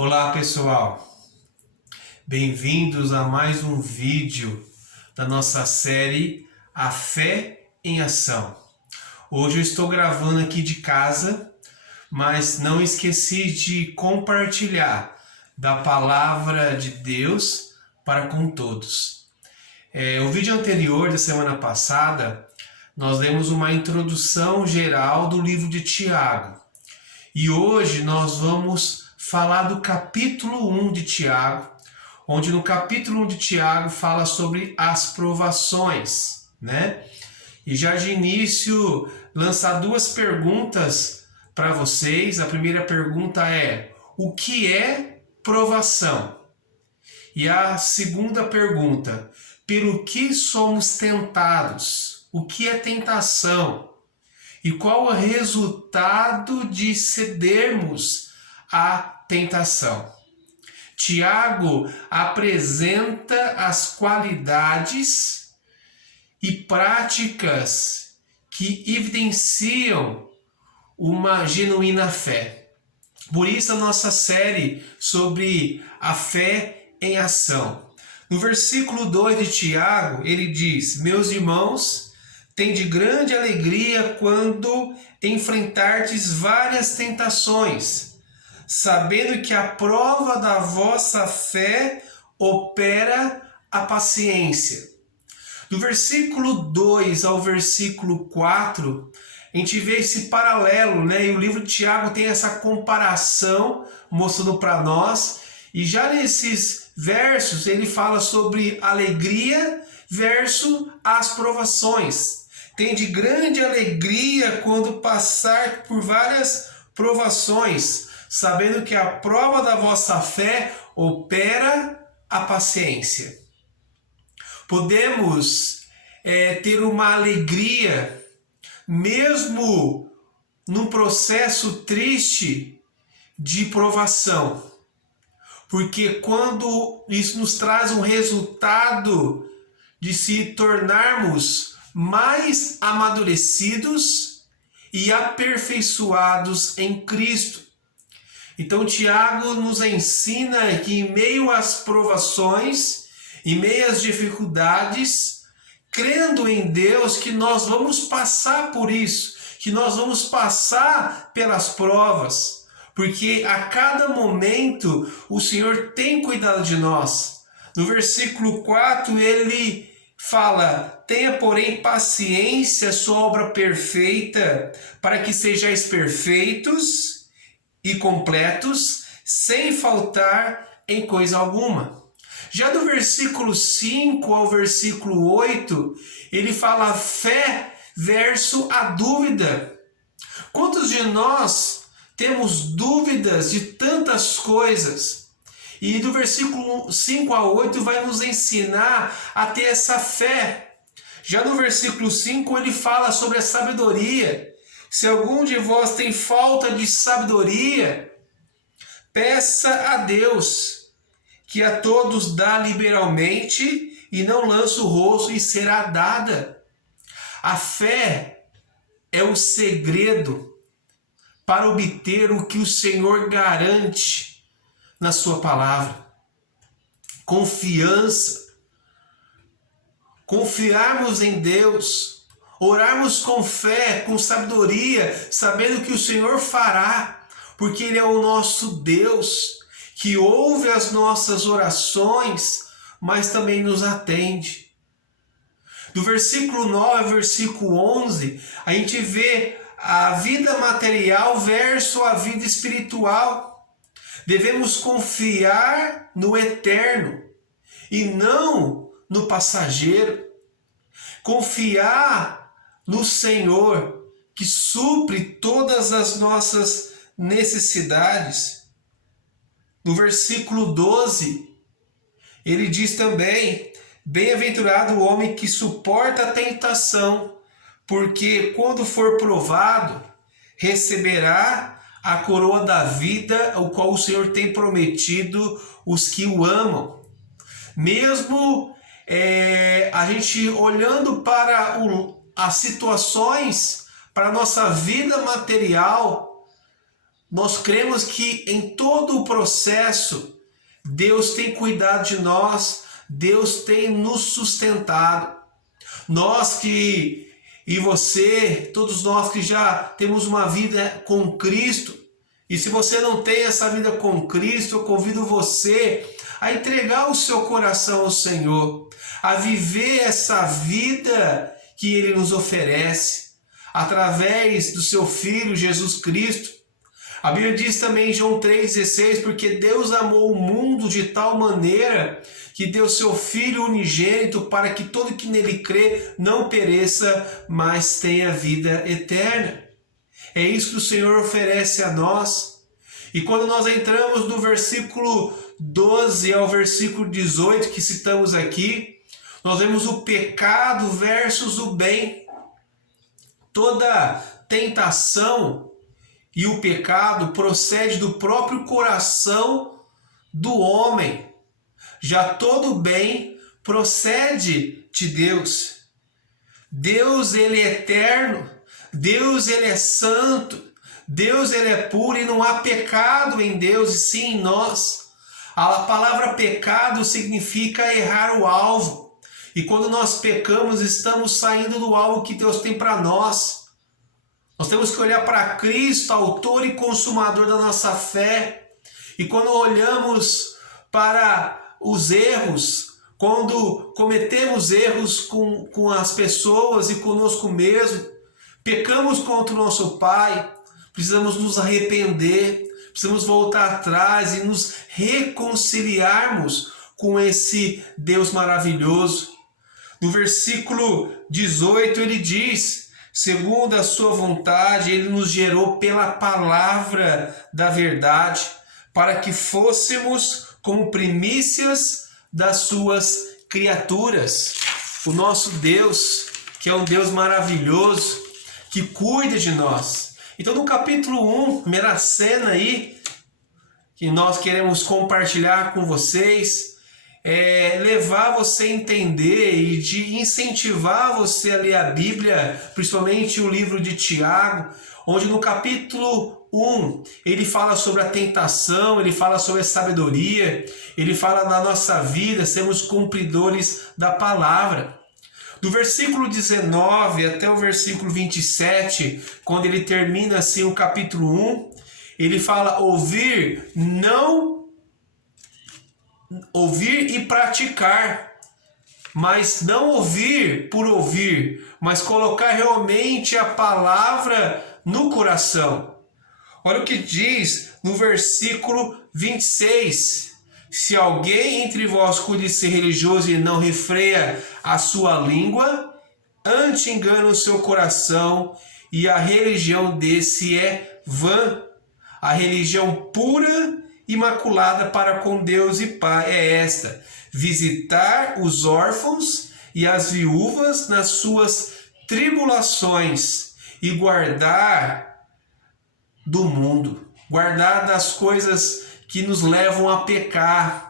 Olá pessoal, bem-vindos a mais um vídeo da nossa série A Fé em Ação. Hoje eu estou gravando aqui de casa, mas não esqueci de compartilhar da palavra de Deus para com todos. O vídeo anterior da semana passada, nós lemos uma introdução geral do livro de Tiago. E hoje nós vamos falar do capítulo 1 de Tiago, onde no capítulo 1 de Tiago fala sobre as provações, né? E já de início lançar duas perguntas para vocês. A primeira pergunta é: o que é provação? E a segunda pergunta: pelo que somos tentados? O que é tentação? E qual o resultado de cedermos à tentação? Tiago apresenta as qualidades e práticas que evidenciam uma genuína fé. Por isso a nossa série sobre a fé em ação. No versículo 2 de Tiago, ele diz: meus irmãos, tende grande alegria quando enfrentardes várias tentações, sabendo que a prova da vossa fé opera a paciência. Do versículo 2 ao versículo 4, a gente vê esse paralelo, né? E o livro de Tiago tem essa comparação mostrando para nós. E já nesses versos ele fala sobre alegria versus as provações. Tende grande alegria quando passar por várias provações, sabendo que a prova da vossa fé opera a paciência. Podemos ter uma alegria, mesmo num processo triste de provação, porque quando isso nos traz um resultado de se tornarmos mais amadurecidos e aperfeiçoados em Cristo. Então Tiago nos ensina que em meio às provações, em meio às dificuldades, crendo em Deus, que nós vamos passar por isso, que nós vamos passar pelas provas, porque a cada momento o Senhor tem cuidado de nós. No versículo 4 ele fala: tenha porém paciência, sua obra perfeita, para que sejais perfeitos e completos, sem faltar em coisa alguma. Já do versículo 5 ao versículo 8, ele fala fé versus a dúvida. Quantos de nós temos dúvidas de tantas coisas? E do versículo 5 a 8 vai nos ensinar a ter essa fé. Já no versículo 5 ele fala sobre a sabedoria. Se algum de vós tem falta de sabedoria, peça a Deus, que a todos dá liberalmente e não lança o rosto, e será dada. A fé é o segredo para obter o que o Senhor garante na sua palavra. Confiança. Confiarmos em Deus. Orarmos com fé, com sabedoria, sabendo que o Senhor fará, porque Ele é o nosso Deus, que ouve as nossas orações, mas também nos atende. Do versículo 9 ao versículo 11, a gente vê a vida material versus a vida espiritual. Devemos confiar no eterno e não no passageiro. Confiar no Senhor, que supre todas as nossas necessidades. No versículo 12, ele diz também: bem-aventurado o homem que suporta a tentação, porque quando for provado, receberá a coroa da vida, o qual o Senhor tem prometido os que o amam. Mesmo a gente olhando para as situações, para a nossa vida material, nós cremos que em todo o processo, Deus tem cuidado de nós, Deus tem nos sustentado. Nós que, e você, todos nós que já temos uma vida com Cristo, e se você não tem essa vida com Cristo, eu convido você a entregar o seu coração ao Senhor, a viver essa vida que Ele nos oferece, através do seu Filho Jesus Cristo. A Bíblia diz também em João 3,16, porque Deus amou o mundo de tal maneira que deu seu Filho unigênito para que todo que nele crê não pereça, mas tenha vida eterna. É isso que o Senhor oferece a nós. E quando nós entramos do versículo 12 ao versículo 18 que citamos aqui, nós vemos o pecado versus o bem. Toda tentação e o pecado procede do próprio coração do homem. Já todo bem procede de Deus. Deus, ele é eterno. Deus, ele é santo. Deus, ele é puro e não há pecado em Deus e sim em nós. A palavra pecado significa errar o alvo. E quando nós pecamos, estamos saindo do alvo que Deus tem para nós. Nós temos que olhar para Cristo, autor e consumador da nossa fé. E quando olhamos para os erros, quando cometemos erros com as pessoas e conosco mesmo, pecamos contra o nosso Pai, precisamos nos arrepender, precisamos voltar atrás e nos reconciliarmos com esse Deus maravilhoso. No versículo 18 ele diz: segundo a sua vontade, ele nos gerou pela palavra da verdade, para que fôssemos como primícias das suas criaturas. O nosso Deus, que é um Deus maravilhoso, que cuida de nós. Então no capítulo 1, primeira cena aí, que nós queremos compartilhar com vocês, levar você a entender e de incentivar você a ler a Bíblia, principalmente o livro de Tiago, onde no capítulo 1 ele fala sobre a tentação, ele fala sobre a sabedoria, ele fala da nossa vida, sermos cumpridores da palavra. Do versículo 19 até o versículo 27, quando ele termina assim o capítulo 1, ele fala ouvir e praticar, mas não ouvir por ouvir, mas colocar realmente a palavra no coração. Olha o que diz no versículo 26. Se alguém entre vós cuide ser religioso e não refreia a sua língua, antes engana o seu coração, e a religião desse é vã. A religião pura, imaculada para com Deus e Pai é esta: visitar os órfãos e as viúvas nas suas tribulações e guardar do mundo, guardar das coisas que nos levam a pecar.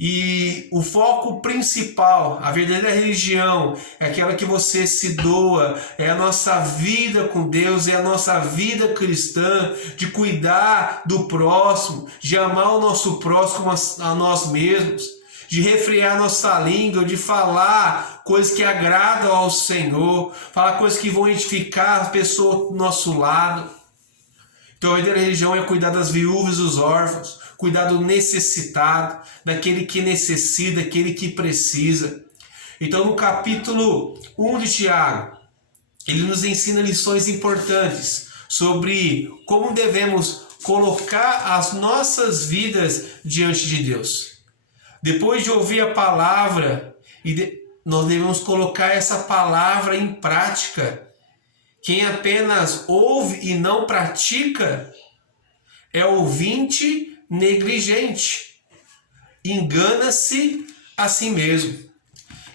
E o foco principal, a verdadeira religião, é aquela que você se doa, é a nossa vida com Deus, é a nossa vida cristã, de cuidar do próximo, de amar o nosso próximo a nós mesmos, de refrear nossa língua, de falar coisas que agradam ao Senhor, falar coisas que vão edificar a pessoa do nosso lado. Então a verdadeira religião é cuidar das viúvas e dos órfãos, cuidar do necessitado, daquele que necessita, daquele que precisa. Então no capítulo 1 de Tiago, ele nos ensina lições importantes sobre como devemos colocar as nossas vidas diante de Deus. Depois de ouvir a palavra, nós devemos colocar essa palavra em prática. Quem apenas ouve e não pratica é ouvinte negligente. Engana-se a si mesmo.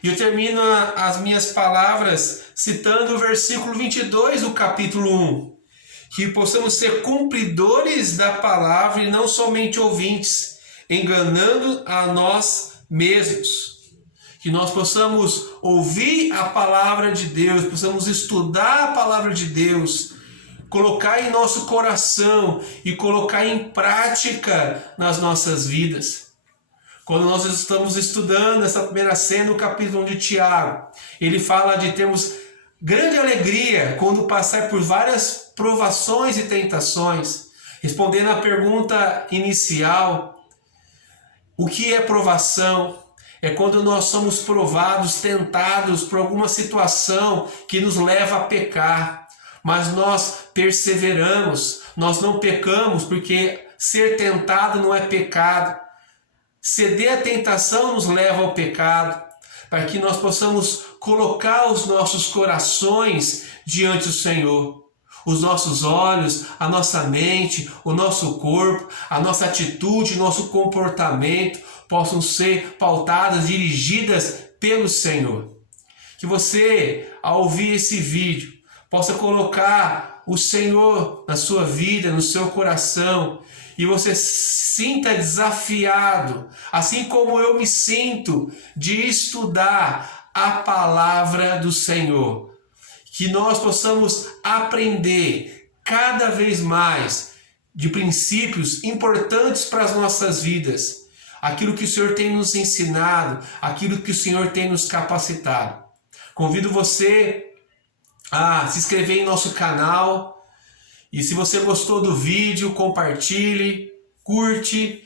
E eu termino as minhas palavras citando o versículo 22 do capítulo 1. Que possamos ser cumpridores da palavra e não somente ouvintes, enganando a nós mesmos. Que nós possamos ouvir a palavra de Deus, possamos estudar a palavra de Deus, colocar em nosso coração e colocar em prática nas nossas vidas. Quando nós estamos estudando essa primeira cena, no capítulo 1 de Tiago, ele fala de termos grande alegria quando passar por várias provações e tentações. Respondendo à pergunta inicial, o que é provação? É quando nós somos provados, tentados por alguma situação que nos leva a pecar. Mas nós perseveramos, nós não pecamos, porque ser tentado não é pecado. Ceder à tentação nos leva ao pecado, para que nós possamos colocar os nossos corações diante do Senhor. Os nossos olhos, a nossa mente, o nosso corpo, a nossa atitude, nosso comportamento possam ser pautadas, dirigidas pelo Senhor. Que você, ao ouvir esse vídeo, possa colocar o Senhor na sua vida, no seu coração, e você sinta desafiado, assim como eu me sinto, de estudar a palavra do Senhor. Que nós possamos aprender cada vez mais de princípios importantes para as nossas vidas. Aquilo que o Senhor tem nos ensinado, aquilo que o Senhor tem nos capacitado. Convido você a se inscrever em nosso canal. E se você gostou do vídeo, compartilhe, curte,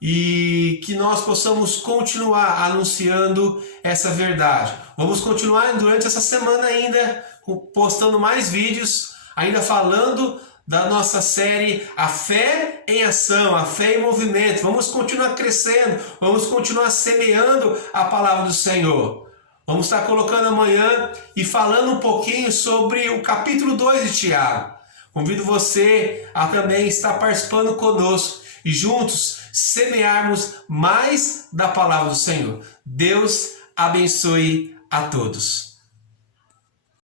e que nós possamos continuar anunciando essa verdade. Vamos continuar durante essa semana ainda, postando mais vídeos, ainda falando da nossa série A Fé em Ação, A Fé em Movimento. Vamos continuar crescendo, vamos continuar semeando a palavra do Senhor. Vamos estar colocando amanhã e falando um pouquinho sobre o capítulo 2 de Tiago. Convido você a também estar participando conosco e juntos semearmos mais da palavra do Senhor. Deus abençoe a todos.